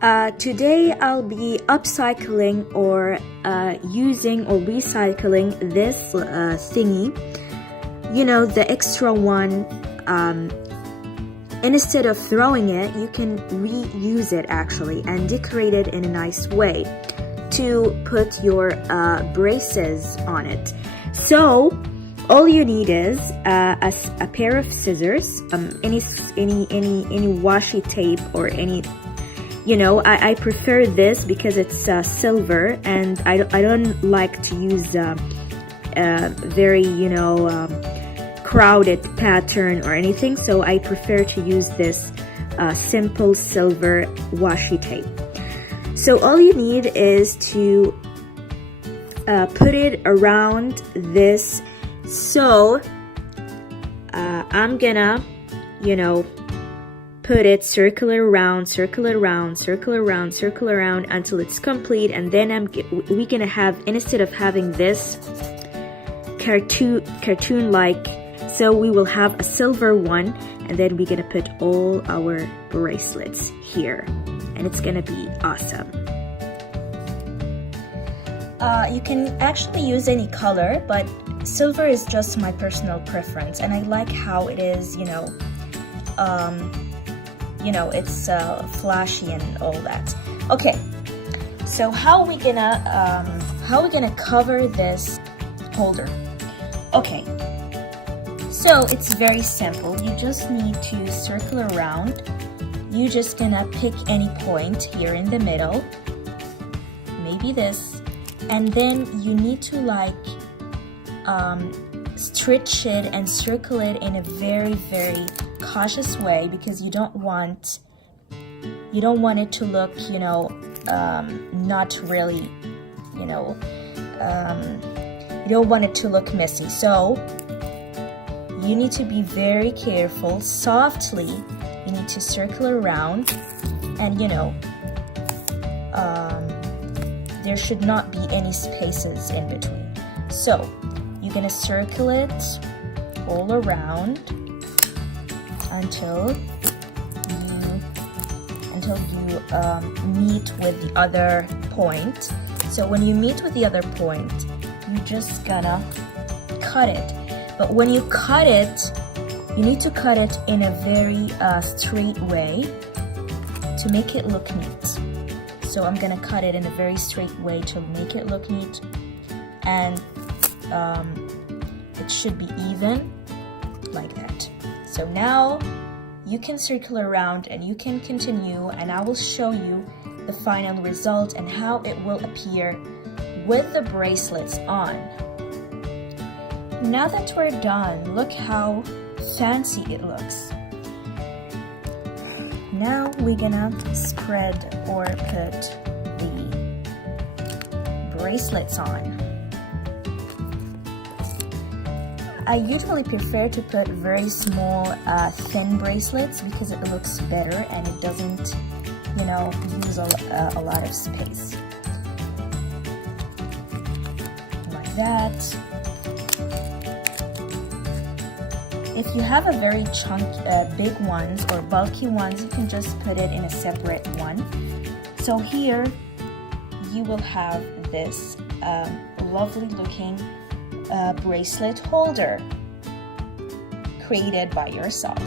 Today I'll be upcycling or using or recycling this thingy. You know, the extra one. Instead of throwing it, you can reuse it actually and decorate it in a nice way to put your braces on it. So all you need is a pair of scissors, any washi tape or any. You know, I prefer this because it's silver, and I don't like to use very, crowded pattern or anything, so I prefer to use this simple silver washi tape. So all you need is to put it around this. So I'm gonna, put it circle around until it's complete, and then we're gonna have, instead of having this cartoon like, so we will have a silver one, and then we're gonna put all our bracelets here, and it's gonna be awesome. You can actually use any color, but silver is just my personal preference, and I like how it is, it's flashy and all that. Okay, so how are we gonna cover this holder? Okay, so it's very simple. You just need to circle around. You're just gonna pick any point here in the middle, maybe this, and then you need to stretch it and circle it in a very, very cautious way, because you don't want it to look, not really, you don't want it to look messy. So you need to be very careful. Softly, you need to circle around, and there should not be any spaces in between. So you're gonna circle it all around until you meet with the other point. So when you meet with the other point, you're just gonna cut it. But when you cut it, you need to cut it in a very straight way to make it look neat. So I'm gonna cut it in a very straight way to make it look neat, and it should be even like that. So now you can circle around and you can continue, and I will show you the final result and how it will appear with the bracelets on. Now that we're done, look how fancy it looks. Now we're gonna spread or put the bracelets on. I usually prefer to put very small, thin bracelets because it looks better and it doesn't, use a lot of space. Like that. If you have a very big ones or bulky ones, you can just put it in a separate one. So here you will have this lovely looking bracelet holder created by yourself.